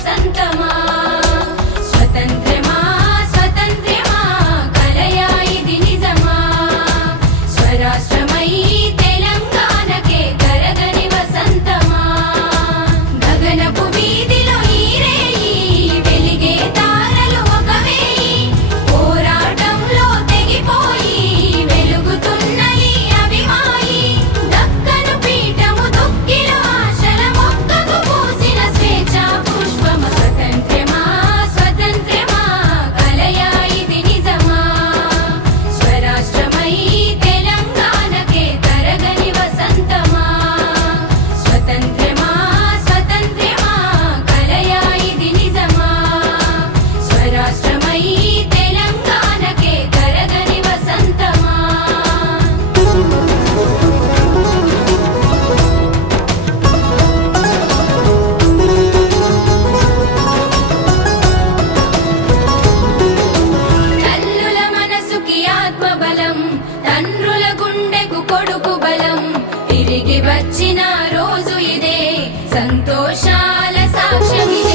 వసంతమా కొడుకు బలం తిరిగి వచ్చిన రోజు ఇదే సంతోషాల సాక్ష్యం